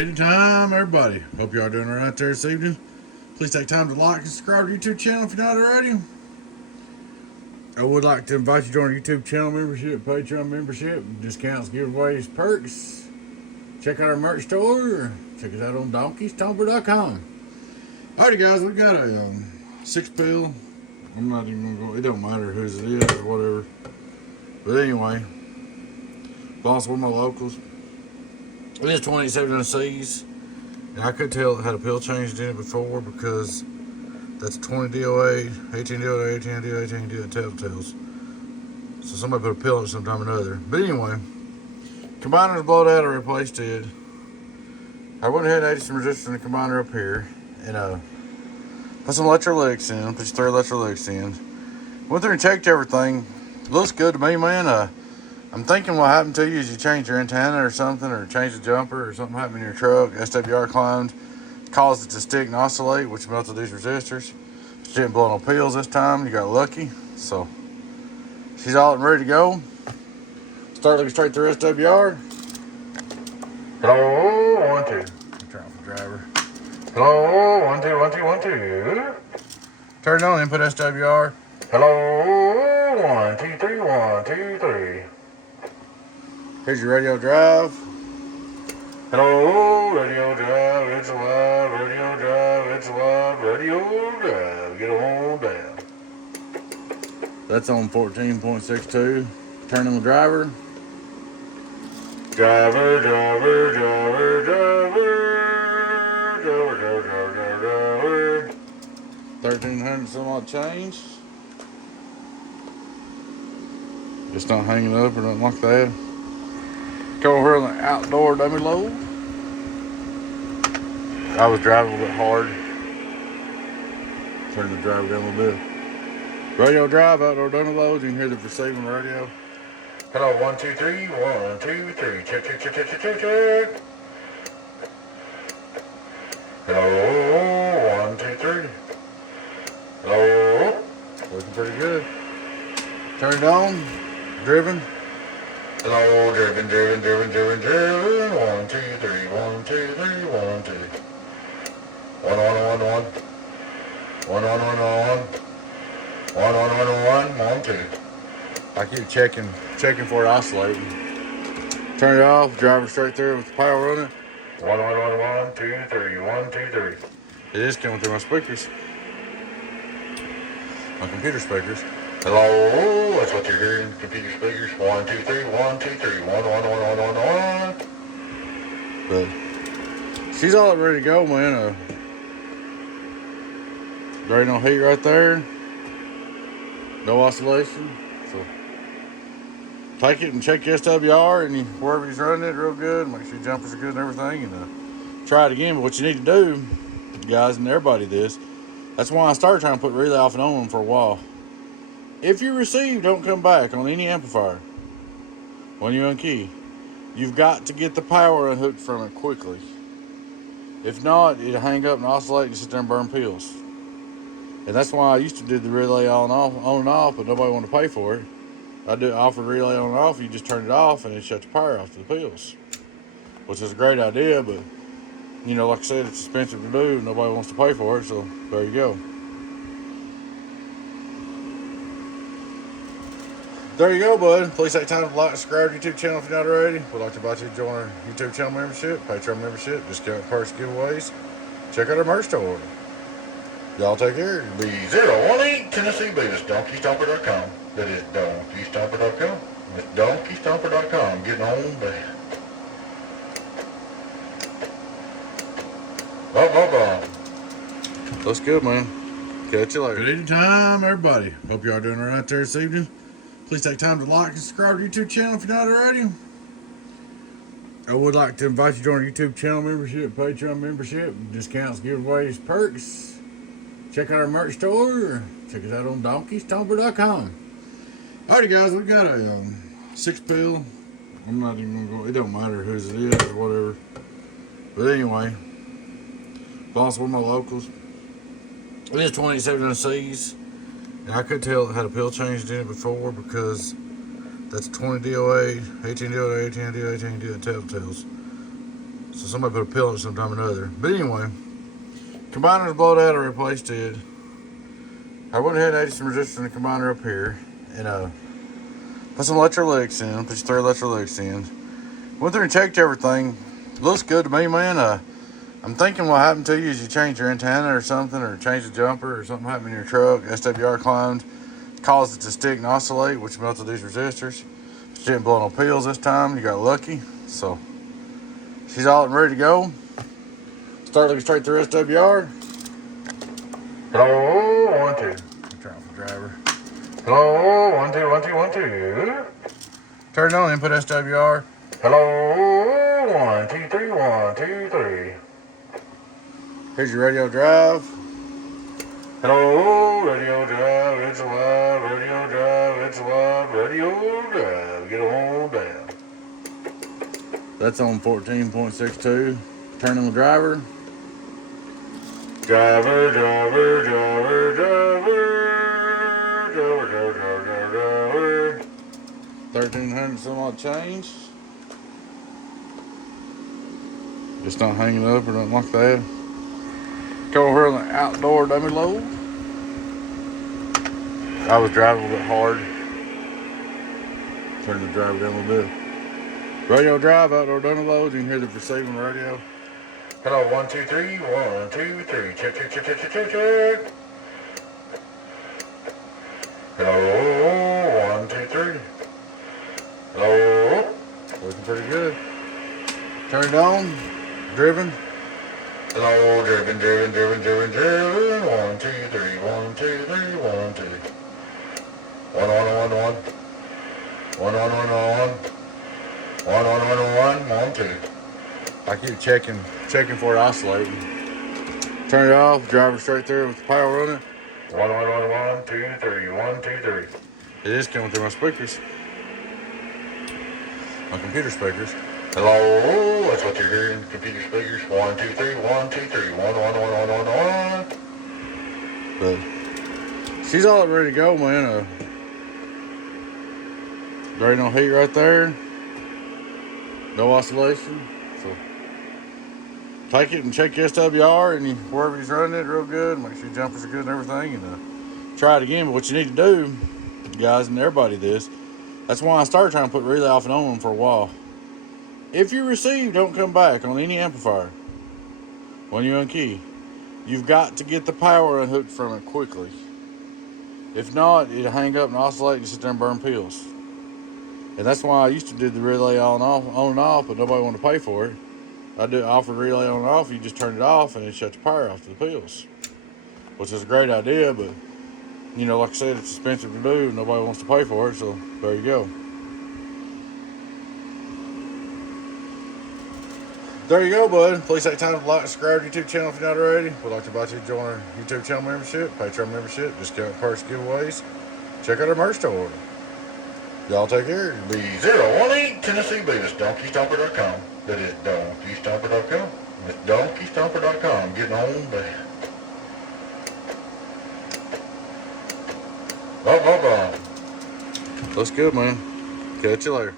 Anytime, everybody. Hope you are doing all right there this evening. Please take time to like and subscribe to our YouTube channel if you're not already. I would like to invite you to join our YouTube channel membership, Patreon membership, discounts, giveaways, perks. Check out our merch store. Check us out on Stomper.com. Alrighty, guys, we've got a 6-pill. I'm not even gonna go. It don't matter whose it is or whatever. But anyway, boss, one of my locals. It is 2870 C's, and I could tell it had a pill changed in it before because that's 20 DOA, 18 DOA, 18 DOA, 18 DOA telltales. So somebody put a pill in it sometime or another. But anyway, combiner's blowed out. I replaced it. I went ahead and added some resistance in the combiner up here, and put some electrolytics in. Put 3 electrolytics in. Went through and checked everything. Looks good to me, man. I'm thinking what happened to you is you changed your antenna or something, or changed the jumper, or something happened in your truck. SWR climbed, caused it to stick and oscillate, which melted these resistors. She didn't blow no pills this time. You got lucky. So she's all ready to go. Start looking straight through SWR. Hello, 1 2. Turn off the driver. Hello, 1 2 1 2 1 2. Turn it on, input SWR. Hello, 1 2 3 1 2 3. Here's your radio drive. Hello, radio drive, it's alive, radio drive, it's alive, radio drive, get on down. That's on 14.62. Turn on the driver. Driver, driver, driver, driver, driver, driver, driver, driver. 1,300 some odd change. Just not hanging up or nothing like that. Come over here on the outdoor dummy load. I was driving a little bit hard. Turn the driver down a little bit. Radio drive, outdoor dummy load. You can hear the receiving radio. Hello, 1 2 3 1 2 3. Check, check, check, check, check, check, check. Hello, 1 2 3. Hello. Looking pretty good. Turn it on. Driven. Hello, driven, driven, driven, driven, driven. 1 2 3 1 2 3 1 2. 1 1 1 1. 1 1 1 1. 1 1 1 1 1 2. I keep checking for it oscillating. Turn it off, drive it straight through with the power running. 1 1 1 1 2 3 1 2 3. It is coming through my speakers. My computer speakers. Hello, that's what you're hearing. Computer speakers. 1 2 3 1 2 3 1 1 1 1 1 1. But she's all ready to go, man. There ain't no heat right there. No oscillation. So take it and check your SWR and wherever he's running it real good. Make sure your jumpers are good and everything, and try it again. But what you need to do, guys, and everybody, that's why I started trying to put relay off and on for a while. If you receive, don't come back on any amplifier when you unkey. You've got to get the power unhooked from it quickly. If not, it'll hang up and oscillate and sit there and burn pills. And that's why I used to do the relay on and off, but nobody wanted to pay for it. I offered relay on and off. You just turn it off and it shuts the power off to the pills, which is a great idea. But you know, like I said, it's expensive to do. Nobody wants to pay for it, so there you go. There you go, bud. Please take time to like and subscribe to our YouTube channel if you're not already. We'd like to invite you to join our YouTube channel membership, Patreon membership, discount perks, giveaways. Check out our merch store. Y'all take care. It'll be 018 Tennessee Beavis, DonkeyStomper.com. That is DonkeyStomper.com. It's DonkeyStomper.com. Getting on bad. Looks good, man. Catch you later. Good evening time, everybody. Hope you are doing all right there this evening. Please take time to like and subscribe to our YouTube channel if you're not already. I would like to invite you to join our YouTube channel membership, Patreon membership, discounts, giveaways, perks. Check out our merch store. Check us out on Stomper.com. Alrighty, guys, we've got a 6-pill. I'm not even gonna go. It don't matter whose it is or whatever. But anyway, boss, one of my locals. It is 2870 C's. And I could tell it had a pill changed in it before because that's 20 DOA, 18 DOA, 18 DOA, 18 DOA telltales. So somebody put a pill in it sometime or another. But anyway, combiner's blowed out. I replaced it. I went ahead and added some resistors in the combiner up here. And put some electrolytics in. Put your 3 electrolytics in. Went through and checked everything. Looks good to me, man. I'm thinking what happened to you is you changed your antenna or something, or changed the jumper, or something happened in your truck. SWR climbed, caused it to stick and oscillate, which melted these resistors. She didn't blow no pills this time. You got lucky. So she's all ready to go. Start looking straight through SWR. Hello, 1, 2. Turn off the driver. Hello, 1, 2, 1, 2, 1, 2. Turn it on, input SWR. Hello, 1, 2, 3, 1, 2, 3. Here's your radio drive. Hello, radio drive, it's alive, radio drive, it's alive, radio drive, get on down. That's on 14.62. Turn on the driver. Driver, driver, driver, driver, driver, driver, driver, driver. 1,300 some odd change. Just not hanging up or nothing like that. Come over here on the outdoor dummy load. I was driving a little bit hard. Turn the driver down a little bit. Radio drive, outdoor dummy load. You can hear the receiving radio. Hello, 1, 2, 3, 1, 2, 3. Check, check, check, check, check, check, check. Hello, 1, 2, 3. Hello. Looking pretty good. Turn it on. Driven. Hello, driven, driven, driven, driven, driven. 1, 2, 3, 1, 2, 3, 1, 2. 1, 1, 1, 1. 1, 1, 1, 1. 1, 1, 1, 1, 1, 2. I keep checking for it oscillating. Turn it off, driver straight through with the power on it. 1, 1, 1, 1, 2, 3, 1, 2, 3. It is coming through my speakers. My computer speakers. Hello, that's what you're hearing, computer speakers. 1, 2, 3, 1, 2, 3, 1, 1, 1, 1, 1, 1. But she's all ready to go, man. There ain't no heat right there. No oscillation. So take it and check your SWR and wherever he's running it real good. Make sure your jumpers are good and everything, and try it again. But what you need to do, guys, and everybody, that's why I started trying to put relay off and on for a while. If you receive, don't come back on any amplifier when you unkey. You've got to get the power unhooked from it quickly. If not, it'll hang up and oscillate and sit there and burn pills. And that's why I used to do the relay on and off, but nobody wanted to pay for it. I offered relay on and off. You just turn it off and it shuts the power off to the pills, which is a great idea. But you know, like I said, it's expensive to do. Nobody wants to pay for it, so there you go. There you go, bud. Please take time to like and subscribe to our YouTube channel if you're not already. We'd like to invite you to join our YouTube channel membership, Patreon membership, discount purse giveaways. Check out our merch store. Y'all take care. Be 018 Tennessee Beavis, DonkeyStomper.com. That is DonkeyStomper.com. It's DonkeyStomper.com. Getting on down. Blah, blah, blah. Looks good, man. Catch you later.